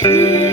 here.